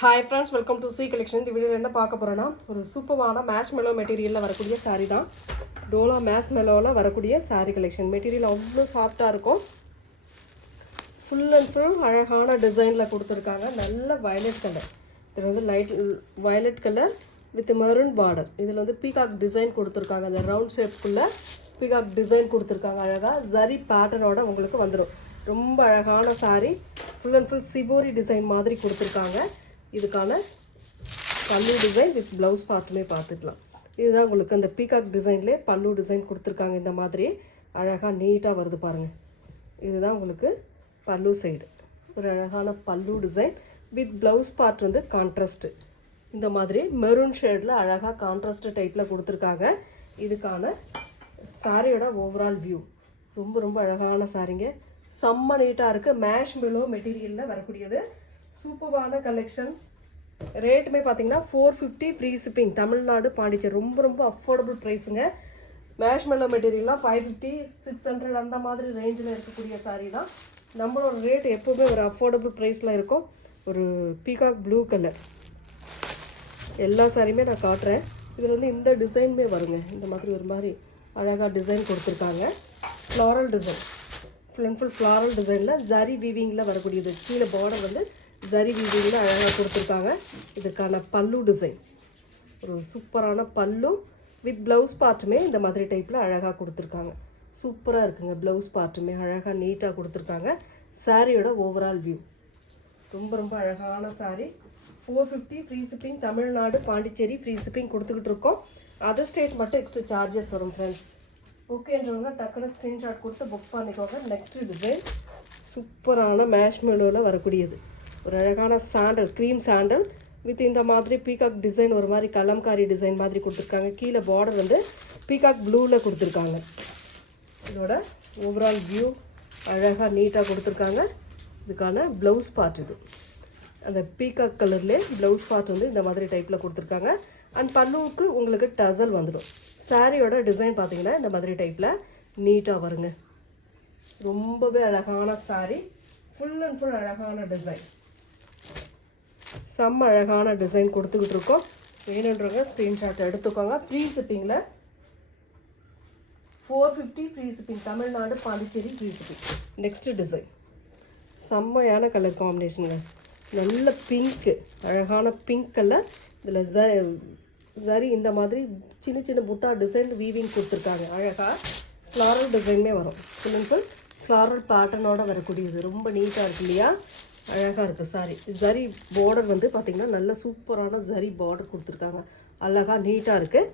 Hi friends, welcome to C collection. இந்த வீடியோவில் என்ன பார்க்க போகிறோன்னா, ஒரு சூப்பரான மேஷ் மெலோ மெட்டீரியலில் வரக்கூடிய சாரீ தான். டோலா மேஷ் மெலோவில் வரக்கூடிய சாரீ கலெக்ஷன். மெட்டீரியல் அவ்வளோ சாஃப்டாக இருக்கும். ஃபுல் அண்ட் ஃபுல் அழகான டிசைனில் கொடுத்துருக்காங்க. நல்ல வயலட் கலர். இதில் வந்து light violet colour with maroon border. இதில் வந்து பீகாக் டிசைன் கொடுத்துருக்காங்க. அந்த ரவுண்ட் ஷேப்புக்குள்ளே பீகாக் டிசைன் கொடுத்துருக்காங்க. அழகாக ஜரி பேட்டர்னோட உங்களுக்கு வந்துடும். ரொம்ப அழகான sari. Full and full shibori design மாதிரி கொடுத்துருக்காங்க. இதுக்கான பல்லு டிசைன் வித் ப்ளவுஸ் பார்ட்டுமே பார்த்துக்கலாம். இதுதான் உங்களுக்கு அந்த பீகாக் டிசைன்லேயே பல்லு டிசைன் கொடுத்துருக்காங்க. இந்த மாதிரி அழகாக நீட்டாக வருது பாருங்கள். இதுதான் உங்களுக்கு பல்லு சைடு. ஒரு அழகான பல்லு டிசைன் வித் ப்ளவுஸ் பார்ட் வந்து கான்ட்ராஸ்ட்டு. இந்த மாதிரி மெரூன் ஷேடில் அழகாக கான்ட்ராஸ்ட் டைப்பில் கொடுத்துருக்காங்க. இதுக்கான சாரியோட ஓவரால் வியூ ரொம்ப ரொம்ப அழகான சாரிங்க. செம்ம நீட்டாக இருக்குது. மேஷ் மெலோ மெட்டீரியலில் வரக்கூடியது. சூப்பரான கலெக்ஷன். ரேட்டுமே பார்த்தீங்கன்னா 450 ஃப்ரீ ஷிப்பிங். தமிழ்நாடு பாண்டிச்சேரி. ரொம்ப ரொம்ப அஃபோர்டபுள் ப்ரைஸுங்க. மேஷ் மெலோ மெட்டீரியல்லாம் 550 600 அந்த மாதிரி ரேஞ்சில் இருக்கக்கூடிய சாரீ தான். நம்மளோட ரேட் எப்போவுமே ஒரு அஃபோர்டபுள் ப்ரைஸில் இருக்கும். ஒரு பீகாக் ப்ளூ கலர். எல்லா சாரியுமே நான் காட்டுறேன். இதில் வந்து இந்த டிசைனுமே வருங்க. இந்த மாதிரி ஒரு மாதிரி அழகாக டிசைன் கொடுத்துருக்காங்க. Floral design. Full and full floral டிசைனில் ஜரி வீவிங்கில் வரக்கூடியது. கீழே பார்டர் வந்து ஜரி வீவிங்கில் அழகாக கொடுத்துருக்காங்க. இதுக்கான பல்லு டிசைன் ஒரு சூப்பரான பல்லு வித் ப்ளவுஸ் பார்ட்டுமே இந்த மாதிரி டைப்பில் அழகாக கொடுத்துருக்காங்க. சூப்பராக இருக்குங்க. ப்ளவுஸ் பார்ட்டுமே அழகாக நீட்டாக கொடுத்துருக்காங்க. சாரியோட ஓவரால் வியூ ரொம்ப ரொம்ப அழகான sari. 450 free shipping. Tamil Nadu Pondicherry free shipping கொடுத்துக்கிட்டு இருக்கோம். அதர் ஸ்டேட் மட்டும் எக்ஸ்ட்ரா சார்ஜஸ் வரும் ஃப்ரெண்ட்ஸ். ஓகேன்றவங்க டக்குன்னு ஸ்க்ரீன்ஷாட் கொடுத்து புக் பண்ணிக்கோங்க. நெக்ஸ்ட் டிசைன் சூப்பரான மேஷ் மெலோவில் வரக்கூடியது. ஒரு அழகான சாண்டல், க்ரீம் சாண்டல் வித் இந்த மாதிரி பீகாக் டிசைன், ஒரு மாதிரி கலம்காரி டிசைன் மாதிரி கொடுத்துருக்காங்க. கீழே பார்டர் வந்து பீகாக் ப்ளூவில் கொடுத்துருக்காங்க. இதோட ஓவரால் வியூ அழகாக நீட்டாக கொடுத்துருக்காங்க. இதுக்கான ப்ளவுஸ் பார்ட் இது. அந்த பீகாக் கலர்லேயே ப்ளவுஸ் பார்ட் வந்து இந்த மாதிரி டைப்பில் கொடுத்துருக்காங்க. அண்ட் பல்லுவுக்கு உங்களுக்கு டசல் வந்துடும். சாரியோட டிசைன் பார்த்தீங்கன்னா இந்த மாதிரி டைப்பில் நீட்டாக வருங்க. ரொம்பவே அழகான சாரீ. ஃபுல் அண்ட் ஃபுல் அழகான டிசைன். செம்ம அழகான டிசைன் கொடுத்துக்கிட்டு இருக்கோம். வேணுன்றவங்க ஸ்க்ரீன்ஷாட் எடுத்துக்கோங்க. ஃப்ரீ ஷிப்பிங்கில் 450 free shipping. Tamil Nadu Pondicherry free shipping. Next design செம்மையான கலர் காம்பினேஷனுங்க. நல்ல பிங்க்கு, அழகான பிங்க் கலர். இதில் சரி இந்த மாதிரி சின்ன சின்ன புட்டா டிசைன் வீவிங் கொடுத்துருக்காங்க. அழகாக ஃப்ளாரல் டிசைனுமே வரும். ஃபுல் அண்ட் ஃபுல் ஃப்ளாரல் பேட்டர்னோட வரக்கூடியது. ரொம்ப நீட்டாக இருக்கு இல்லையா? அழகாக இருக்குது சாரி. ஜரி பார்டர் வந்து பார்த்திங்கன்னா நல்ல சூப்பரான ஜரி பார்டர் கொடுத்துருக்காங்க. அழகாக நீட்டாக இருக்குது.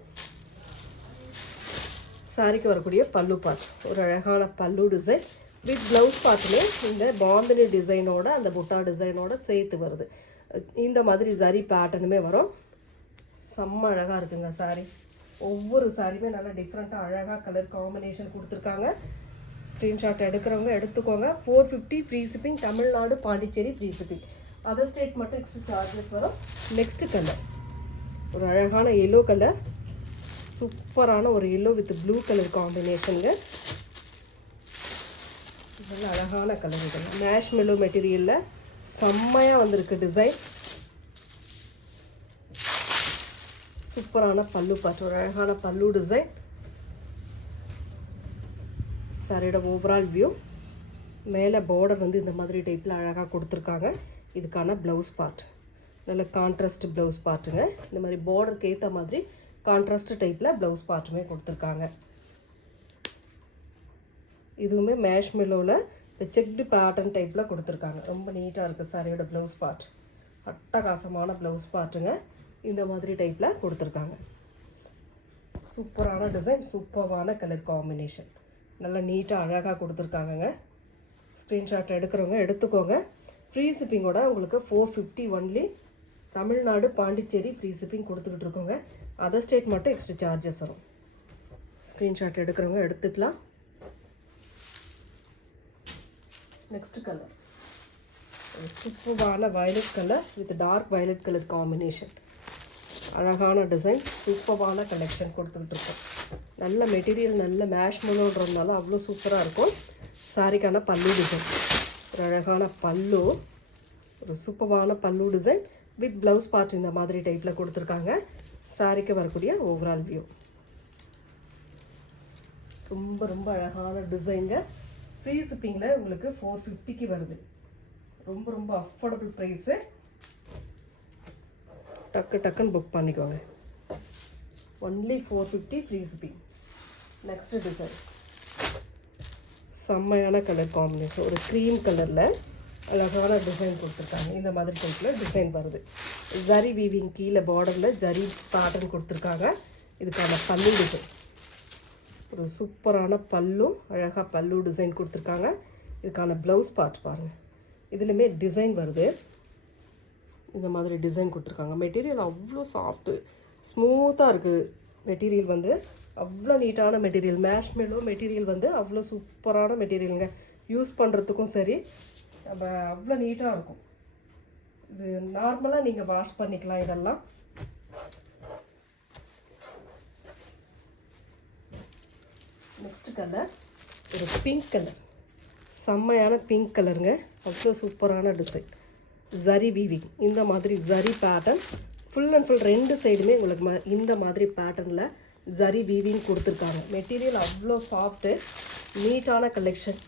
சாரிக்கு வரக்கூடிய பல்லு பார்ட் ஒரு அழகான பல்லு டிசைன் வித் ப்ளவுஸ் பார்ட்டுமே இந்த பாந்தினி டிசைனோட அந்த புட்டா டிசைனோட சேர்த்து வருது. இந்த மாதிரி ஜரி பேட்டர்னுமே வரும். செம்ம அழகாக இருக்குங்க சாரி. ஒவ்வொரு சாரியுமே நல்லா டிஃப்ரெண்ட்டாக அழகாக கலர் காம்பினேஷன் கொடுத்துருக்காங்க. ஸ்க்ரீன்ஷாட் எடுக்கிறவங்க எடுத்துக்கோங்க. 450 free shipping. Tamil Nadu Pondicherry free shipping. Other state மட்டும் எக்ஸ்ட்ரா சார்ஜஸ் வரும். நெக்ஸ்ட் கலர் ஒரு அழகான எல்லோ கலர். சூப்பரான ஒரு எல்லோ வித் ப்ளூ கலர் காம்பினேஷனுங்க. இதெல்லாம் அழகான கலர். இதெல்லாம் மேஷ் மெலோ மெட்டீரியலில் செம்மையாக வந்திருக்கு டிசைன். சூப்பரான பல்லு பார்த்து ஒரு அழகான பல்லு டிசைன். சாரியோட ஓவரால் வியூ மேலே பார்டர் வந்து இந்த மாதிரி டைப்பில் அழகாக கொடுத்துருக்காங்க. இதுக்கான ப்ளவுஸ் பார்ட் நல்ல கான்ட்ராஸ்ட் ப்ளவுஸ் பார்ட்டுங்க. இந்த மாதிரி பார்டருக்கு ஏற்ற மாதிரி கான்ட்ராஸ்ட் டைப்பில் ப்ளவுஸ் பார்ட்டுமே கொடுத்துருக்காங்க. இதுவுமே மேஷ் மெலோவில் இந்த செக்டு பேட்டர்ன் டைப்பில் கொடுத்துருக்காங்க. ரொம்ப நீட்டாக இருக்குது சாரியோட ப்ளவுஸ் பார்ட். அட்டகாசமான ப்ளவுஸ் பார்ட்டுங்க. இந்த மாதிரி டைப்பில் கொடுத்துருக்காங்க. சூப்பரான டிசைன், சூப்பரான கலர் காம்பினேஷன். நல்லா நீட்டாக அழகாக கொடுத்துருக்காங்கங்க. ஸ்க்ரீன்ஷாட் எடுக்கிறவங்க எடுத்துக்கோங்க. ஃப்ரீ ஷிப்பிங்கோட உங்களுக்கு 450 ஒன்லி. தமிழ்நாடு பாண்டிச்சேரி ஃப்ரீ ஷிப்பிங் கொடுத்துக்கிட்டு இருக்கோங்க. அதர் ஸ்டேட் மட்டும் எக்ஸ்ட்ரா சார்ஜஸ் வரும். ஸ்க்ரீன்ஷாட் எடுக்கிறவங்க எடுத்துக்கலாம். நெக்ஸ்ட் கலர் சூப்பரான violet colour with dark violet colour combination. அழகான டிசைன், சூப்பரான கலெக்ஷன் கொடுத்துக்கிட்டு இருக்கோம். நல்ல மெட்டீரியல், நல்ல மேஷ் மெலோன்றதுனால அவ்வளோ சூப்பராக இருக்கும். சாரிக்கான பல்லு டிசைன் ஒரு அழகான பல்லு, ஒரு சூப்பரான பல்லு டிசைன் வித் ப்ளவுஸ் பார்ட் இந்த மாதிரி டைப்பில் கொடுத்துருக்காங்க. சாரிக்கு வரக்கூடிய ஓவரால் வியூ. ரொம்ப ரொம்ப அழகான டிசைனுங்க. ஃப்ரீ ஷிப்பிங்கில் உங்களுக்கு 450க்கு வருது. ரொம்ப ரொம்ப அஃபோர்டபுள் ப்ரைஸு. டக்குன்னு புக் பண்ணிக்கோங்க. Only 450 free shipping. Next design செம்மையான கலர் காம்பினேஷன். ஒரு க்ரீம் கலரில் அழகான டிசைன் கொடுத்துருக்காங்க. இந்த மாதிரி டைப்பில் டிசைன் வருது. ஜரி வீவிங் கீழே பார்டரில் ஜரி பேட்டர்ன் கொடுத்துருக்காங்க. இதுக்கான பல்லு டிசைன் ஒரு சூப்பரான பல்லு, அழகாக பல்லு டிசைன் கொடுத்துருக்காங்க. இதுக்கான ப்ளவுஸ் பார்ட் பாருங்கள். இதுலையுமே டிசைன் வருது. இந்த மாதிரி டிசைன் கொடுத்துருக்காங்க. மெட்டீரியல் அவ்வளோ சாஃப்ட்டு ஸ்மூத்தாக இருக்குது. மெட்டீரியல் வந்து அவ்வளோ நீட்டான மெட்டீரியல். மேஷ்மெலோ மெட்டீரியல் வந்து அவ்வளோ சூப்பரான மெட்டீரியலுங்க. யூஸ் பண்ணுறதுக்கும் சரி நம்ம அவ்வளோ நீட்டாக இருக்கும். இது நார்மலாக நீங்கள் வாஷ் பண்ணிக்கலாம். இதெல்லாம் நெக்ஸ்ட் கலர் ஒரு பிங்க் கலர். செம்மையான பிங்க் கலருங்க. அவ்வளோ சூப்பரான டிசைன். ஜரி வீவிங் இந்த மாதிரி zari pattern full and full ரெண்டு சைடுமே உங்களுக்கு இந்த மாதிரி பேட்டர்னில் ஜரி வீவிங் கொடுத்துருக்காங்க. மெட்டீரியல் அவ்வளோ சாஃப்ட்டு நீட்டான கலெக்ஷன்.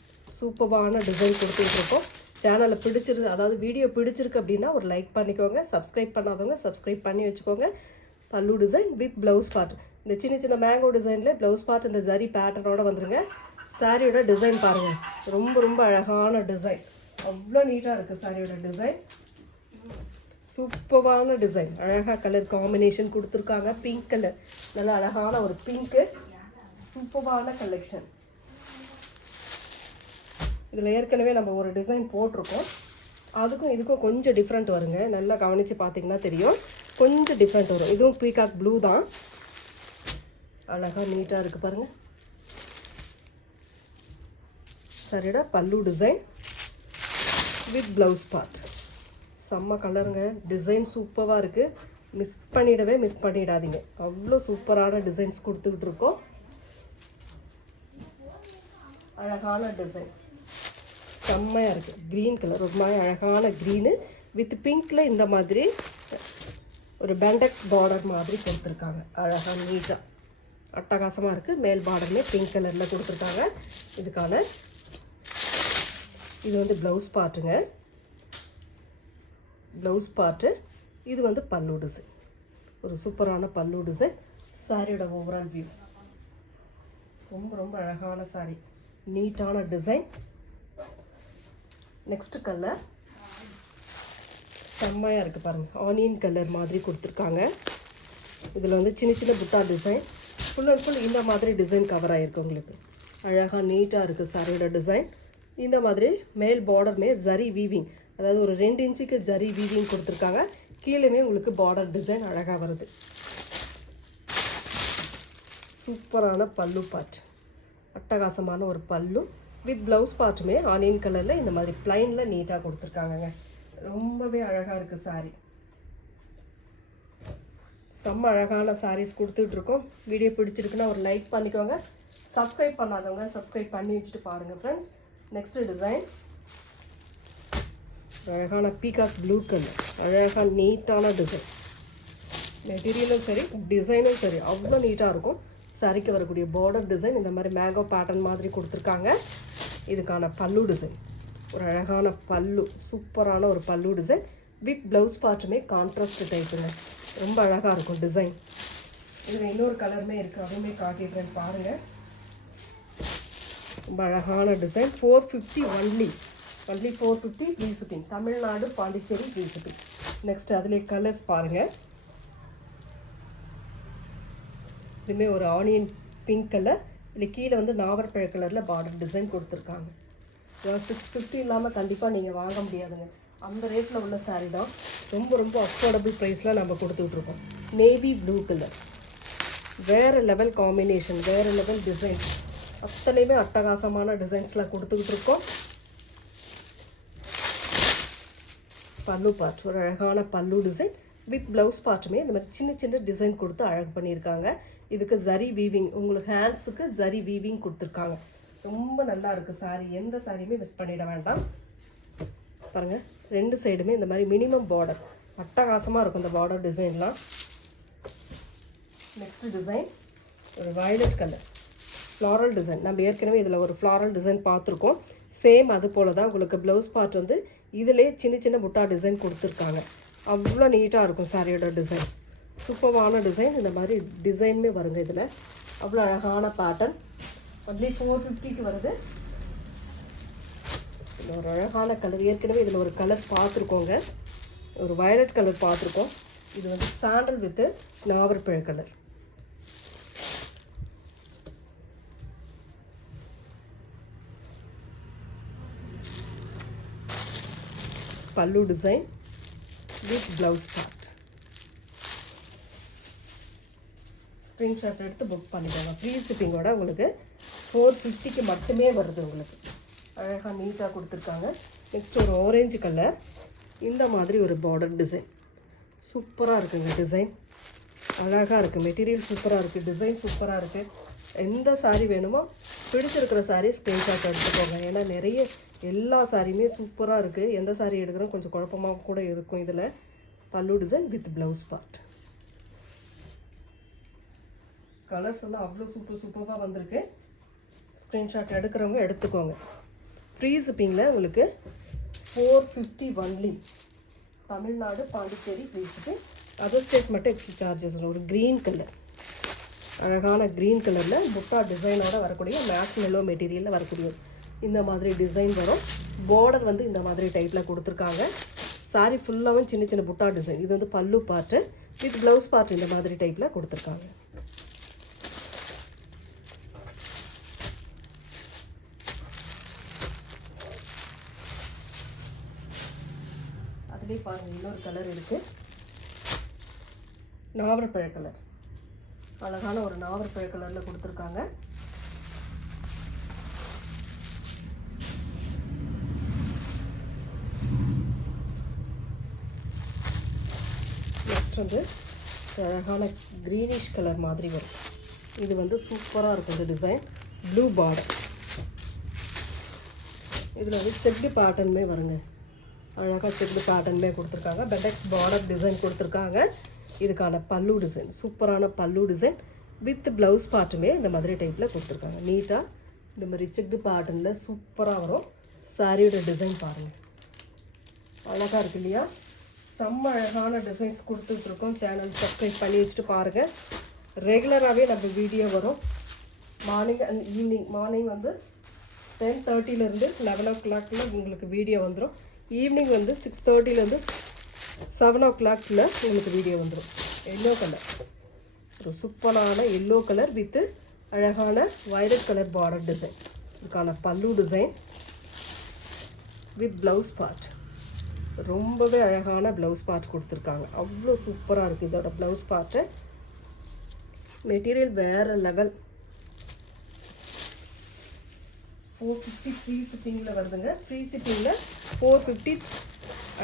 சூப்பரான டிசைன் கொடுத்துட்ருக்கோம். சேனலை பிடிச்சிருக்கு, அதாவது வீடியோ பிடிச்சிருக்கு அப்படின்னா ஒரு லைக் பண்ணிக்கோங்க. சப்ஸ்கிரைப் பண்ணாதவங்க சப்ஸ்கிரைப் பண்ணி வச்சுக்கோங்க. பல்லு டிசைன் வித் ப்ளவுஸ் பார்ட். இந்த சின்ன சின்ன மேங்கோ டிசைனில் ப்ளவுஸ் பார்ட் இந்த ஜரி பேட்டர்னோட வந்துருங்க. சாரியோட டிசைன் பாருங்கள். ரொம்ப ரொம்ப அழகான டிசைன். அவ்வளோ நீட்டாக இருக்குது சாரியோட டிசைன். சூப்பரான டிசைன். அழகாக கலர் காம்பினேஷன் கொடுத்துருக்காங்க. பிங்க் கலர், நல்ல அழகான ஒரு பிங்க்கு. சூப்பரான கலெக்ஷன். இதில் ஏற்கனவே நம்ம ஒரு டிசைன் போட்டிருக்கோம். அதுக்கும் இதுக்கும் கொஞ்சம் டிஃப்ரெண்ட் வருங்க. நல்லா கவனித்து பார்த்தீங்கன்னா தெரியும். கொஞ்சம் டிஃப்ரெண்ட் வரும். இதுவும் பீகாக் ப்ளூ தான். அழகாக நீட்டாக இருக்குது பாருங்கள். சரிடா பல்லு டிசைன் வித் ப்ளவுஸ் பார்ட். செம்ம கலருங்க. டிசைன் சூப்பராக இருக்குது. மிஸ் பண்ணிடாதீங்க. அவ்வளோ சூப்பரான டிசைன்ஸ் கொடுத்துக்கிட்டு இருக்கோம். அழகான டிசைன் செம்மையாக இருக்குது. க்ரீன் கலர் ஒரு மாதிரி அழகான க்ரீனு வித் பிங்க்கில் இந்த மாதிரி ஒரு பெண்டெக்ஸ் பார்டர் மாதிரி கொடுத்துருக்காங்க. அழகாக நீட்டாக அட்டகாசமாக இருக்குது. மேல் பார்டர்மே பிங்க் கலரில் கொடுத்துருக்காங்க. இதுக்கான இது வந்து ப்ளவுஸ் பார்ட்டுங்க. Blouse part. இது வந்து பல்லு டிசைன். ஒரு சூப்பரான பல்லு டிசைன். சாரியோட ஓவரால் வியூ. ரொம்ப ரொம்ப அழகான சாரி. நீட்டான டிசைன். நெக்ஸ்ட் கலர் செம்மையாக இருக்குது பாருங்கள். ஆனியன் கலர் மாதிரி கொடுத்துருக்காங்க. இதில் வந்து சின்ன சின்ன புட்டா டிசைன். ஃபுல் அண்ட் ஃபுல் இந்த மாதிரி டிசைன் கவர் ஆகிருக்கு உங்களுக்கு. அழகாக நீட்டாக இருக்குது சாரியோட டிசைன். இந்த மாதிரி மேல் பார்டருமே ஜரி வீவிங், அதாவது ஒரு 2 இன்ச்சுக்கு ஜரி வீவிங் கொடுத்துருக்காங்க. கீழேயுமே உங்களுக்கு பார்டர் டிசைன் அழகாக வருது. சூப்பரான பல்லு பார்ட். அட்டகாசமான ஒரு பல்லு வித் ப்ளவுஸ் பார்ட்டுமே ஆனியன் கலரில் இந்த மாதிரி ப்ளைனில் நீட்டாக கொடுத்துருக்காங்கங்க. ரொம்பவே அழகாக இருக்குது சாரி. செம்ம அழகான சாரீஸ் கொடுத்துட்ருக்கோம். வீடியோ பிடிச்சிருக்குன்னா ஒரு லைக் பண்ணிக்கோங்க. சப்ஸ்கிரைப் பண்ணாதவங்க சப்ஸ்கிரைப் பண்ணி வச்சுட்டு பாருங்கள் ஃப்ரெண்ட்ஸ். நெக்ஸ்ட் டிசைன் அழகான பீகாக் ப்ளூ கலர். அழகாக நீட்டான டிசைன். மெட்டீரியலும் சரி டிசைனும் சரி அவ்வளோ நீட்டாக இருக்கும். சாரிக்கு வரக்கூடிய பார்டர் டிசைன் இந்த மாதிரி மேங்கோ பேட்டர்ன் மாதிரி கொடுத்துருக்காங்க. இதுக்கான பல்லு டிசைன் ஒரு அழகான பல்லு. சூப்பரான ஒரு பல்லு டிசைன் வித் ப்ளவுஸ் பார்ட்டுமே கான்ட்ராஸ்ட் டைப்புங்க. ரொம்ப அழகாக இருக்கும் டிசைன். இதில் இன்னொரு கலருமே இருக்குது, அதுவுமே காட்டிடுறேன் பாருங்கள். ரொம்ப அழகான design. 450 only 450 free shipping. Tamil Nadu Pondicherry free shipping. Next அதிலே கலர்ஸ் பாருங்கள். இதுவுமே ஒரு ஆனியன் பிங்க் கலர். இதில் கீழே வந்து நாவற்பழ கலரில் பார்டர் டிசைன் கொடுத்துருக்காங்க. 650 இல்லாமல் கண்டிப்பாக நீங்கள் வாங்க முடியாதுங்க. அந்த ரேட்டில் உள்ள சாரீ தான். ரொம்ப ரொம்ப அஃபோர்டபுள் ப்ரைஸில் நம்ம கொடுத்துட்ருக்கோம். Navy blue colour. வேறு லெவல் காம்பினேஷன், வேறு லெவல் டிசைன்ஸ். அத்தனையுமே அட்டகாசமான டிசைன்ஸில் கொடுத்துக்கிட்டு இருக்கோம். பல்லு பார்ட் ஒரு அழகான பல்லு டிசைன் வித் ப்ளவுஸ் பார்ட்டுமே இந்த மாதிரி சின்ன சின்ன டிசைன் கொடுத்து அழகு பண்ணியிருக்காங்க. இதுக்கு ஜரி வீவிங், உங்களுக்கு ஹேண்ட்ஸுக்கு ஜரி வீவிங் கொடுத்துருக்காங்க. ரொம்ப நல்லா இருக்குது சாரீ. எந்த சாரியுமே மிஸ் பண்ணிட வேண்டாம். பாருங்கள், 2 சைடுமே இந்த மாதிரி மினிமம் பார்டர் அட்டகாசமாக இருக்கும் இந்த பார்டர் டிசைன்லாம். நெக்ஸ்ட் டிசைன் ஒரு வயலட் கலர் ஃப்ளாரல் டிசைன். நம்ம ஏற்கனவே இதில் ஒரு ஃப்ளாரல் டிசைன் பார்த்துருக்கோம். சேம் அது போல் தான் உங்களுக்கு ப்ளவுஸ் பார்ட் வந்து இதிலே சின்ன சின்ன புட்டா டிசைன் கொடுத்துருக்காங்க. அவ்வளோ நீட்டாக இருக்கும் சாரியோட டிசைன். சூப்பரான டிசைன். இந்த மாதிரி டிசைனுமே வருங்க இதில். அவ்வளோ அழகான பேட்டர்ன். ஒன்லி 450க்கு வருது. இதில் ஒரு அழகான கலர். ஏற்கனவே இதில் ஒரு கலர் பார்த்துருக்கோங்க, ஒரு வயலட் கலர் பார்த்துருக்கோம். இது வந்து சாண்டல் வித்து நாவற்பழ கலர். பல்லு design with blouse part. Screenshot எடுத்து புக் பண்ணிக்கோங்க. ஃப்ரீ ஷிப்பிங்கோட உங்களுக்கு 450க்கு மட்டுமே வருது. உங்களுக்கு அழகாக நீட்டாக கொடுத்துருக்காங்க. நெக்ஸ்ட் ஒரு ஆரஞ்சு கலர். இந்த மாதிரி ஒரு பார்டர் டிசைன் சூப்பராக இருக்குங்க. டிசைன் அழகாக இருக்குது. மெட்டீரியல் சூப்பராக இருக்குது. டிசைன் சூப்பராக இருக்குது. எந்த சாரீ வேணுமோ பிடிச்சிருக்கிற சாரீ ஸ்க்ரீன்ஷாட் எடுத்துக்கோங்க. ஏன்னா நிறைய எல்லா சாரியுமே சூப்பராக இருக்குது. எந்த சாரீ எடுக்கிறோம் கொஞ்சம் குழப்பமாக கூட இருக்கும். இதில் பல்லு design with blouse part. Colours எல்லாம் அவ்வளோ சூப்பராக வந்திருக்கு. ஸ்க்ரீன்ஷாட் எடுக்கிறவங்க எடுத்துக்கோங்க. ஃப்ரீ ஷிப்பிங்கில் உங்களுக்கு 450 ஒன்லி. தமிழ்நாடு, Pondicherry free shipping. Other state மட்டும் எக்ஸ்ட்ரா சார்ஜஸ். ஒரு க்ரீன் கலர், அழகான க்ரீன் கலரில் புட்டா டிசைனோட வரக்கூடிய மேக்ஸ் மெல்லோ மெட்டீரியலில் வரக்கூடிய இந்த மாதிரி டிசைன் வரும். பார்டர் வந்து இந்த மாதிரி டைப்பில் கொடுத்துருக்காங்க. சாரி ஃபுல்லாகவும் சின்ன சின்ன புட்டா டிசைன். இது வந்து பல்லு பார்ட்டு வித் ப்ளவுஸ் பார்ட் இந்த மாதிரி டைப்பில் கொடுத்துருக்காங்க. அதுலேயே பாருங்கள் இன்னொரு கலர் இருக்குது, நாவற்பழ கலர். அழகான ஒரு நாவற்பழ கலரில் கொடுத்துருக்காங்க. நெக்ஸ்ட் வந்து அழகான க்ரீனிஷ் கலர் மாதிரி வரும். இது வந்து சூப்பராக இருக்கும் இந்த டிசைன். Blue border. இதில் வந்து செக்டு பேட்டர்னுமே வருங்க. அழகாக செக்டு பேட்டர்னுமே கொடுத்துருக்காங்க. பெடெக்ஸ் பார்டர் டிசைன் கொடுத்துருக்காங்க. இதுக்கான பல்லு டிசைன் சூப்பரான பல்லு டிசைன் வித் ப்ளவுஸ் பார்ட்டுமே இந்த மாதிரி டைப்பில் கொடுத்துருக்காங்க. நீட்டாக இந்த மாதிரி செக்டு பேட்டர்னில் சூப்பராக வரும். சாரியோட டிசைன் பாருங்கள், அழகாக இருக்கு இல்லையா? செம்ம அழகான டிசைன்ஸ் கொடுத்துட்ருக்கோம். சேனல் சப்ஸ்கிரைப் பண்ணி வச்சுட்டு பாருங்கள். ரெகுலராகவே நம்ம வீடியோ வரும். Morning and evening. மார்னிங் வந்து 10:30லேருந்து 11 o'clock உங்களுக்கு வீடியோ வந்துடும். ஈவினிங் வந்து 6:30லேருந்து 7 o'clock உங்களுக்கு வீடியோ வந்துடும். எல்லோ கலர், ஒரு சூப்பரான எல்லோ கலர் வித்து அழகான வயலட் கலர் பார்டர் டிசைன். இதுக்கான பல்லு டிசைன் வித் ப்ளவுஸ் பார்ட். ரொம்பவே அழகான ப்ளவுஸ் பார்ட் கொடுத்துருக்காங்க. அவ்வளோ சூப்பராக இருக்குது இதோட ப்ளவுஸ் பார்ட்டு. மெட்டீரியல் வேறு லெவல். 450 ஃப்ரீ ஷிப்பிங்கில் வருதுங்க. ஃப்ரீ ஷிப்பிங்கில் 450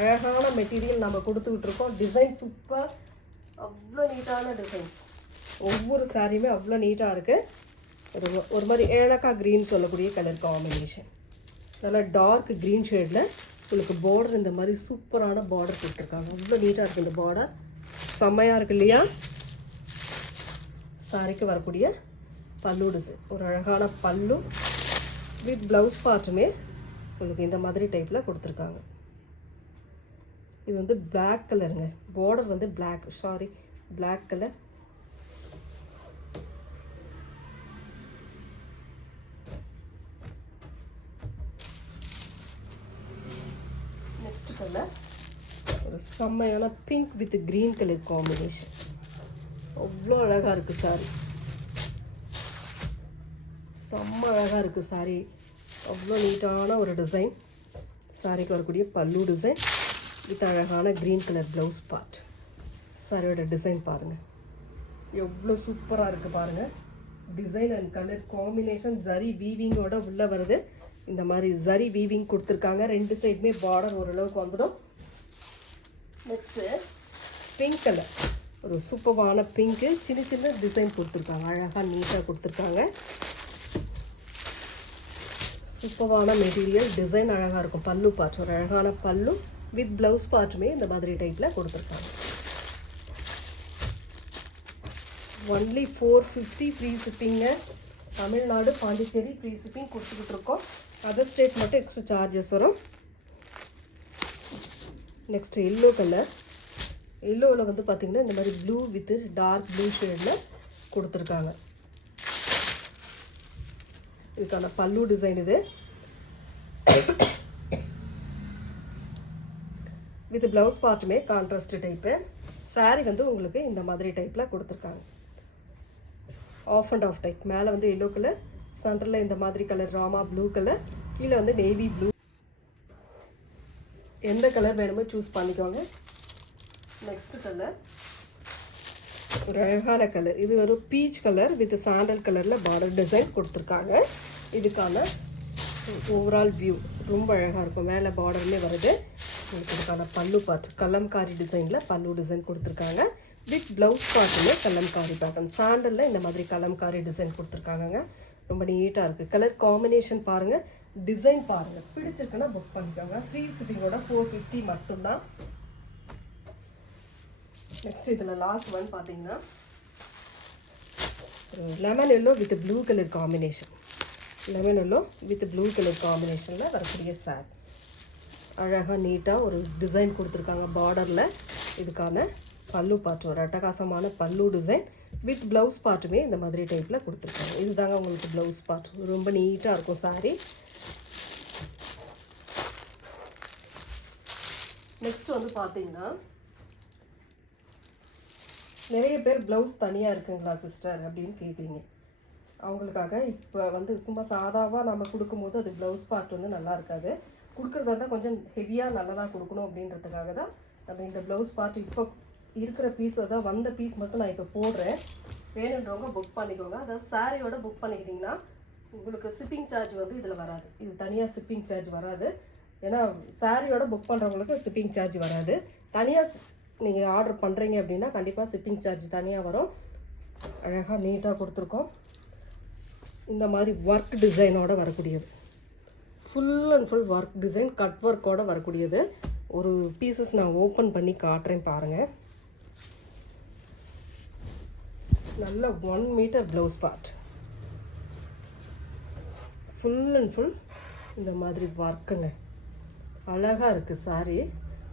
அழகான மெட்டீரியல் நம்ம கொடுத்துக்கிட்ருக்கோம். Design super. அவ்வளோ நீட்டான டிசைன்ஸ். ஒவ்வொரு சாரியுமே அவ்வளோ நீட்டாக இருக்குது. ஒரு மாதிரி ஏலக்காய் க்ரீன் சொல்லக்கூடிய கலர் காம்பினேஷன். நல்லா டார்க் க்ரீன் ஷேடில் உங்களுக்கு பார்டர் இந்த மாதிரி சூப்பரான பார்டர் கொடுத்துருக்காங்க. அவ்வளோ நீட்டாக இருக்குது இந்த பார்டர். செம்மையாக இருக்குது இல்லையா? சாரிக்கு வரக்கூடிய பல்லு டிசைன். ஒரு அழகான பல்லு வித் ப்ளவுஸ் பார்ட்டுமே உங்களுக்கு இந்த மாதிரி டைப்பில் கொடுத்துருக்காங்க. இது வந்து பிளாக் கலருங்க. பார்டர் வந்து பிளாக் கலர். நெக்ஸ்ட் கலர் ஒரு செம்மையான pink with green colour combination. அவ்வளோ அழகாக இருக்குது சாரி. செம்ம அழகாக இருக்குது சாரி. அவ்வளோ நீட்டான ஒரு டிசைன். சாரிக்கு வரக்கூடிய பல்லு டிசைன் வித் அழகான க்ரீன் கலர் ப்ளவுஸ் பார்ட். சாரியோட டிசைன் பாருங்கள், எவ்வளோ சூப்பராக இருக்குது பாருங்கள். Design and colour combination zari வீவிங்கோட உள்ளே வருது. இந்த மாதிரி ஜரி வீவிங் கொடுத்துருக்காங்க. ரெண்டு சைடுமே பார்டர் ஓரளவுக்கு வந்துடும். Next pink colour. ஒரு சூப்பரான பிங்க்கு. சின்ன சின்ன டிசைன் கொடுத்துருக்காங்க. அழகாக நீட்டாக கொடுத்துருக்காங்க. சூப்பரான மெட்டீரியல். டிசைன் அழகாக இருக்கும். பல்லு பார்ட் ஒரு அழகான பல்லு வித் ப்ளவுஸ் பார்ட்டுமே இந்த மாதிரி டைப்பில் கொடுத்துருக்காங்க. Only 450 free shipping. Tamil Nadu Pondicherry free shipping கொடுத்துக்கிட்டு இருக்கோம். அதர் ஸ்டேட் மட்டும் எக்ஸ்ட்ரா சார்ஜஸ் வரும். Next yellow colour. எல்லோவில் வந்து பார்த்திங்கன்னா இந்த மாதிரி ப்ளூ வித் டார்க் ப்ளூ ஷேடில் கொடுத்துருக்காங்க. இதுக்கான பல்லு டிசைன் இது. வித் ப்ளவுஸ் பார்ட்டுமே கான்ட்ராஸ்ட் டைப்பு. சாரீ வந்து உங்களுக்கு இந்த மாதிரி டைப்பில் கொடுத்துருக்காங்க. Half and half type. மேலே வந்து எல்லோ கலர், சென்டரில் இந்த மாதிரி கலர் ராமா ப்ளூ கலர், கீழே வந்து நேவி ப்ளூ. எந்த கலர் வேணுமோ சூஸ் பண்ணிக்கோங்க. நெக்ஸ்ட் கலர் ஒரு அழகான கலர். இது ஒரு பீச் கலர் வித் சாண்டல் கலரில் பார்டர் டிசைன் கொடுத்துருக்காங்க. இதுக்கான ஓவரால் வியூ ரொம்ப அழகாக இருக்கும். மேலே பார்டர்லேயே வருது. இதுக்கான பல்லு பார்ட் கலம்காரி டிசைனில் பல்லு டிசைன் கொடுத்துருக்காங்க. வித் ப்ளவுஸ் பார்ட்டுமே கலம்காரி பேட்டர்ன். சாண்டலில் இந்த மாதிரி கலம்காரி டிசைன் கொடுத்துருக்காங்க. ரொம்ப நீட்டாக இருக்குது. கலர் காம்பினேஷன் பாருங்கள், டிசைன் பாருங்கள். பிடிச்சிருக்குன்னா புக் பண்ணிக்கோங்க. ஃப்ரீ ஷிப்பிங்கோட 450 மட்டும்தான். நெக்ஸ்ட் இதில் லாஸ்ட் ஒன் பார்த்தீங்கன்னா lemon yellow with blue colour combination. Lemon yellow with blue colour காம்பினேஷனில் வரக்கூடிய சார். அழகாக நீட்டாக ஒரு டிசைன் கொடுத்துருக்காங்க பார்டரில். இதுக்கான பல்லு பார்ட் ஒரு அட்டகாசமான பல்லு டிசைன் வித் ப்ளவுஸ் பார்ட்டுமே இந்த மாதிரி டைப்பில் கொடுத்துருக்காங்க. இதுதாங்க உங்களுக்கு ப்ளவுஸ் பார்ட். ரொம்ப நீட்டாக இருக்கும் சாரீ. நெக்ஸ்ட் வந்து பார்த்தீங்கன்னா நிறைய பேர் ப்ளவுஸ் தனியாக இருக்குங்களா சிஸ்டர் அப்படின்னு கேட்குறீங்க. அவங்களுக்காக இப்போ வந்து சும்மா சாதாவாக நம்ம கொடுக்கும்போது அது ப்ளவுஸ் பார்ட் வந்து நல்லா இருக்காது. கொடுக்குறதா இருந்தால் கொஞ்சம் ஹெவியாக நல்லதாக கொடுக்கணும் அப்படின்றதுக்காக தான் நம்ம இந்த ப்ளவுஸ் பார்ட் இப்போ இருக்கிற பீஸ் தான் வந்த பீஸ் மட்டும் நான் இப்போ போடுறேன். வேணுன்றவங்க புக் பண்ணிக்கோங்க. அதாவது சாரியோட புக் பண்ணிக்கிட்டிங்கன்னா உங்களுக்கு ஷிப்பிங் சார்ஜ் வந்து இதில் வராது. இது தனியாக ஷிப்பிங் சார்ஜ் வராது. ஏன்னா சாரியோட புக் பண்ணுறவங்களுக்கு ஷிப்பிங் சார்ஜ் வராது. தனியாக நீங்கள் ஆர்டர் பண்ணுறீங்க அப்படின்னா கண்டிப்பாக ஷிப்பிங் சார்ஜ் தனியாக வரும். அழகாக நீட்டாக கொடுத்துருக்கோம். இந்த மாதிரி ஒர்க் டிசைனோட வரக்கூடியது. Full and full work design cut ஒர்க்கோடு வரக்கூடியது. ஒரு பீசஸ் நான் ஓப்பன் பண்ணி காட்டுறேன் பாருங்கள். நல்ல 1 metre blouse part. Full and full இந்த மாதிரி ஒர்க்குங்க. அழகாக இருக்குது சாரீ.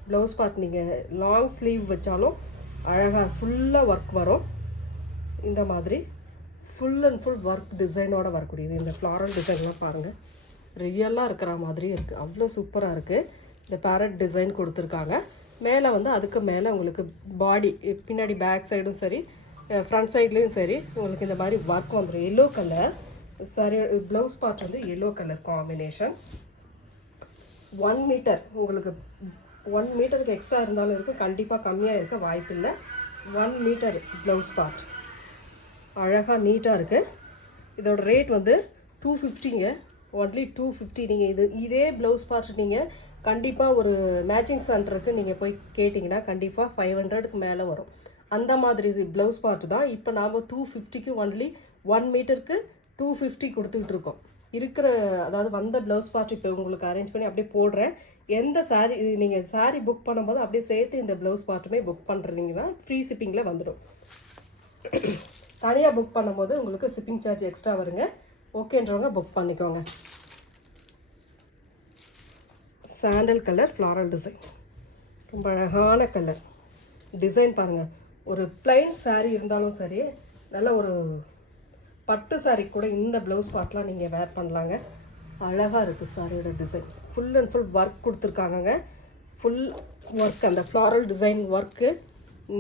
ப்ளவுஸ் பார்ட் நீங்கள் லாங் ஸ்லீவ் வச்சாலும் அழகாக ஃபுல்லாக ஒர்க் வரும். இந்த மாதிரி ஃபுல் அண்ட் ஃபுல் ஒர்க் டிசைனோடு வரக்கூடியது. இந்த ஃப்ளாரல் டிசைன்லாம் பாருங்கள், ரியலாக இருக்கிற மாதிரி இருக்குது. அவ்வளோ சூப்பராக இருக்குது. இந்த பேரட் டிசைன் கொடுத்துருக்காங்க. மேலே வந்து அதுக்கு மேலே உங்களுக்கு பாடி பின்னாடி பேக் சைடும் சரி ஃப்ரண்ட் சைட்லேயும் சரி உங்களுக்கு இந்த மாதிரி ஒர்க் வந்துடும். எல்லோ கலர் சரி. ப்ளவுஸ் பார்ட் வந்து எல்லோ கலர் காம்பினேஷன். 1 மீட்டர் உங்களுக்கு 1 மீட்டருக்கு எக்ஸ்ட்ரா இருந்தாலும் இருக்குது. கண்டிப்பாக கம்மியாக இருக்க வாய்ப்பில்லை. 1 மீட்டர் ப்ளவுஸ் பார்ட் அழகாக நீட்டாக இருக்குது. இதோட ரேட் வந்து 250ங்க. ஒன்லி 250. நீங்கள் இதே ப்ளவுஸ் பார்ட் நீங்கள் கண்டிப்பாக ஒரு மேட்சிங் சென்டருக்கு நீங்கள் போய் கேட்டிங்கன்னா கண்டிப்பாக 500க்கு மேலே வரும். அந்த மாதிரி ப்ளவுஸ் பார்ட் தான் இப்போ நாம் 250க்கு ஒன்லி 1 மீட்டருக்கு 250 கொடுத்துக்கிட்டு இருக்கோம். இருக்கிற அதாவது வந்த ப்ளவுஸ் பார்ட் இப்போ உங்களுக்கு அரேஞ்ச் பண்ணி அப்படியே போடுறேன். எந்த சாரீ நீங்கள் சாரீ புக் பண்ணும்போது அப்படியே சேர்த்து இந்த ப்ளவுஸ் பார்ட்டுமே புக் பண்ணுறீங்கன்னா ஃப்ரீ ஷிப்பிங்கில் வந்துடும். தனியாக புக் பண்ணும்போது உங்களுக்கு ஷிப்பிங் சார்ஜ் எக்ஸ்ட்ரா வருங்க. ஓகேன்றவங்க புக் பண்ணிக்கோங்க. Sandal colour floral design. ரொம்ப அழகான கலர் டிசைன் பாருங்கள். ஒரு பிளைன் சாரீ இருந்தாலும் சரி, நல்ல ஒரு பட்டு சாரீ கூட இந்த ப்ளவுஸ் பார்ட்லாம் நீங்கள் வேர் பண்ணலாங்க. அழகாக இருக்குது சாரியோட design. Full and full work கொடுத்துருக்காங்கங்க. ஃபுல் ஒர்க் அந்த ஃப்ளாரல் டிசைன் ஒர்க்கு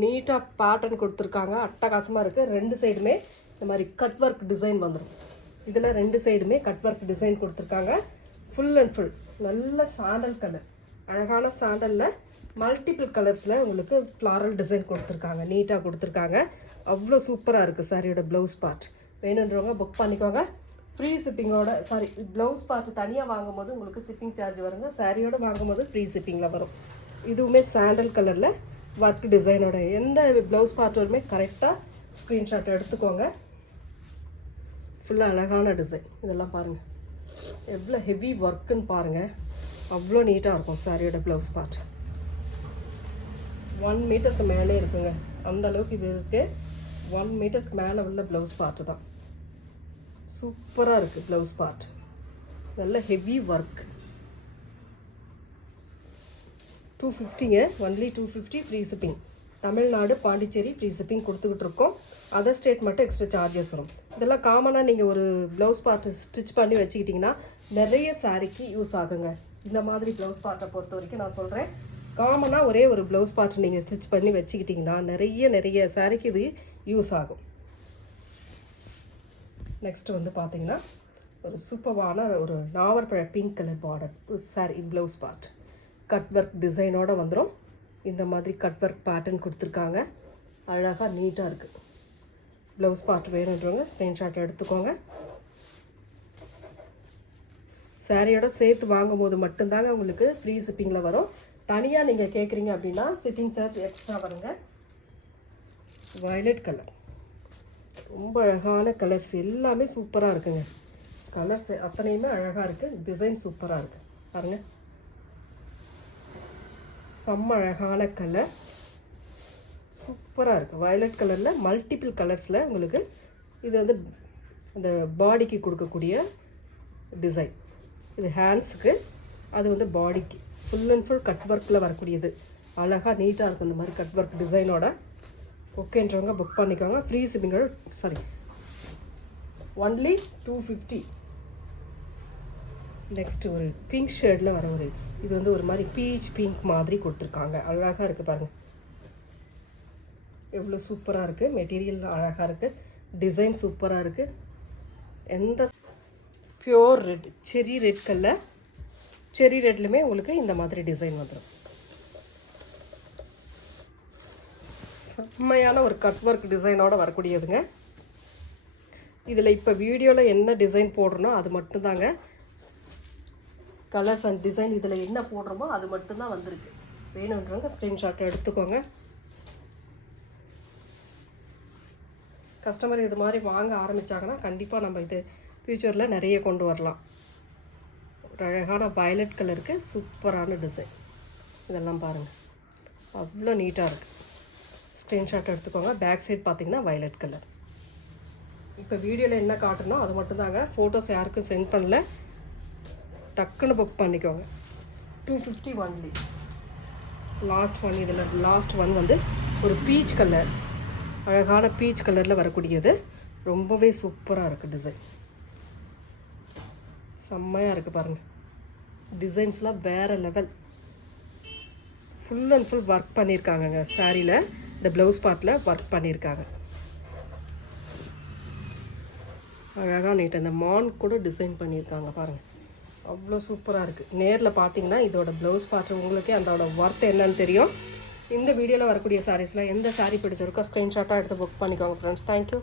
நீட்டாக பேட்டர்ன் கொடுத்துருக்காங்க. அட்டகாசமாக இருக்குது. 2 சைடுமே இந்த மாதிரி கட் ஒர்க் டிசைன் வந்துடும். இதில் 2 சைடுமே கட் ஒர்க் டிசைன் கொடுத்துருக்காங்க. ஃபுல் அண்ட் ஃபுல் நல்ல சாண்டல் கலர். அழகான சாண்டலில் மல்டிபிள் கலர்ஸில் உங்களுக்கு ஃப்ளாரல் டிசைன் கொடுத்துருக்காங்க. நீட்டாக கொடுத்துருக்காங்க. அவ்வளோ சூப்பராக இருக்குது சாரியோட ப்ளவுஸ் பார்ட். வேணுன்றவங்க புக் பண்ணிக்கோங்க. ஃப்ரீ ஷிப்பிங்கோட ப்ளவுஸ் பார்ட் தனியாக வாங்கும்போது உங்களுக்கு ஷிப்பிங் சார்ஜ் வருங்க. சாரியோடு வாங்கும்போது ஃப்ரீ ஷிப்பிங்கில் வரும். இதுவுமே சாண்டல் கலரில் ஒர்க் டிசைனோட எந்த ப்ளவுஸ் பார்ட் வருமே கரெக்டாக ஸ்க்ரீன்ஷாட் எடுத்துக்கோங்க. ஃபுல்லாக அழகான டிசைன். இதெல்லாம் பாருங்கள் எவ்வளோ ஹெவி ஒர்க்குன்னு பாருங்கள். அவ்வளோ நீட்டாக இருக்கும் சாரியோட ப்ளவுஸ் பார்ட். 1 மீட்டருக்கு மேலே இருக்குங்க. அந்த அளவுக்கு இது இருக்குது. 1 மீட்டருக்கு மேலே உள்ள ப்ளவுஸ் பார்ட்டு தான். சூப்பராக இருக்குது ப்ளவுஸ் பார்ட். நல்ல ஹெவி ஒர்க். 250ங்க. Only 250 free shipping. Tamil Nadu, Pondicherry free shipping கொடுத்துக்கிட்டு இருக்கோம். அதர் ஸ்டேட் மட்டும் எக்ஸ்ட்ரா சார்ஜஸ் வரும். இதெல்லாம் காமனாக நீங்கள் ஒரு ப்ளவுஸ் பார்ட்டு ஸ்டிச் பண்ணி வச்சுக்கிட்டிங்கன்னா நிறைய சாரிக்கு யூஸ் ஆகுங்க. இந்த மாதிரி ப்ளவுஸ் பார்ட்டை பொறுத்த வரைக்கும் நான் சொல்கிறேன், காமனாக ஒரே ஒரு ப்ளவுஸ் பார்ட் நீங்கள் ஸ்டிச் பண்ணி வச்சுக்கிட்டிங்கன்னா நிறைய சாரிக்கு இது யூஸ் ஆகும். நெக்ஸ்ட் வந்து பார்த்தீங்கன்னா ஒரு சூப்பரான ஒரு நாவற்பழ pink colour border sari blouse part. Cut work டிசைனோடு வந்துடும். இந்த மாதிரி கட் ஒர்க் பேட்டர்ன் கொடுத்துருக்காங்க. அழகாக நீட்டாக இருக்குது. ப்ளவுஸ் பார்ட் வேணுன்றவங்க ஸ்க்ரீன்ஷாட் எடுத்துக்கோங்க. சாரியோட சேர்த்து வாங்கும் போது மட்டும்தாங்க உங்களுக்கு ஃப்ரீ ஷிப்பிங்கில் வரும். தனியாக நீங்கள் கேட்குறீங்க அப்படின்னா ஷிப்பிங் சார்ஜ் எக்ஸ்ட்ரா வருங்க. வயலட் கலர் ரொம்ப அழகான கலர்ஸ், எல்லாமே சூப்பராக இருக்குங்க. கலர்ஸ் அத்தனையுமே அழகாக இருக்குது. டிசைன் சூப்பராக இருக்குது பாருங்கள். செம்ம அழகான கலர், சூப்பராக இருக்குது. வயலட் கலரில் மல்டிபிள் கலர்ஸில் உங்களுக்கு இது வந்து இந்த பாடிக்கு கொடுக்கக்கூடிய டிசைன். இது ஹேண்ட்ஸுக்கு, அது வந்து பாடிக்கு. ஃபுல் அண்ட் ஃபுல் கட் ஒர்க்கில் வரக்கூடியது. அழகாக நீட்டாக இருக்கும் இந்த மாதிரி கட் ஒர்க் டிசைனோட. ஓகேன்றவங்க புக் பண்ணிக்கோங்க. ஃப்ரீ ஷிப்பிங்கோட சாரி ஒன்லி 250. நெக்ஸ்ட்டு ஒரு பிங்க் ஷேடில் வர ஒரு இது வந்து ஒரு மாதிரி பீச் பிங்க் மாதிரி கொடுத்துருக்காங்க. அழகாக இருக்குது பாருங்கள். எவ்வளோ சூப்பராக இருக்குது. மெட்டீரியல் அழகாக இருக்குது. டிசைன் சூப்பராக இருக்குது. எந்த பியோர் ரெட், செரி ரெட் கலர், செரி ரெட்லையுமே உங்களுக்கு இந்த மாதிரி டிசைன் வந்துடும். செம்மையான ஒரு கட் ஒர்க் டிசைனோடு வரக்கூடியதுங்க. இதில் இப்போ வீடியோவில் என்ன டிசைன் போடுறனோ அது மட்டும்தாங்க. கலர்ஸ் அண்ட் டிசைன் இதில் என்ன போடுறோமோ அது மட்டும்தான் வந்திருக்கு. வேணுன்றவங்க ஸ்க்ரீன்ஷாட் எடுத்துக்கோங்க. கஸ்டமர் இது மாதிரி வாங்க ஆரம்பித்தாங்கன்னா கண்டிப்பாக நம்ம இது ஃப்யூச்சரில் நிறைய கொண்டு வரலாம். ஒரு அழகான வயலட் கலருக்கு சூப்பரான டிசைன். இதெல்லாம் பாருங்கள், அவ்வளோ நீட்டாக இருக்குது. ஸ்க்ரீன்ஷாட் எடுத்துக்கோங்க. பேக் சைட் பார்த்திங்கன்னா வயலட் கலர். இப்போ வீடியோவில் என்ன காட்டணும் அது மட்டும்தாங்க. ஃபோட்டோஸ் யாருக்கும் சென்ட் பண்ணல. டக்குன்னு புக் பண்ணிக்கோங்க. 250 ஒன்லி. Last one. இதில் லாஸ்ட் ஒன் வந்து ஒரு பீச் கலர், அழகான பீச் கலரில் வரக்கூடியது. ரொம்பவே சூப்பராக இருக்குது டிசைன். செம்மையாக இருக்குது பாருங்கள். டிசைன்ஸ்லாம் வேறு level. Full and full work பண்ணியிருக்காங்கங்க. சாரியில் இந்த ப்ளவுஸ் பார்ட்டில் ஒர்க் பண்ணியிருக்காங்க. அழகாக நீட்டாக இந்த மான் கூட டிசைன் பண்ணியிருக்காங்க பாருங்கள். அவ்வளோ சூப்பராக இருக்குது. நேரில் பார்த்தீங்கன்னா இதோட ப்ளவுஸ் பார்த்து உங்களுக்கே அதோட ஒர்த் என்னன்னு தெரியும். இந்த வீடியோவில் வரக்கூடிய சாரீஸில் எந்த சாரீ பிடிச்சிருக்கோ ஸ்க்ரீன்ஷாட்டாக எடுத்து புக் பண்ணிக்கோங்க ஃப்ரெண்ட்ஸ். தேங்க்யூ.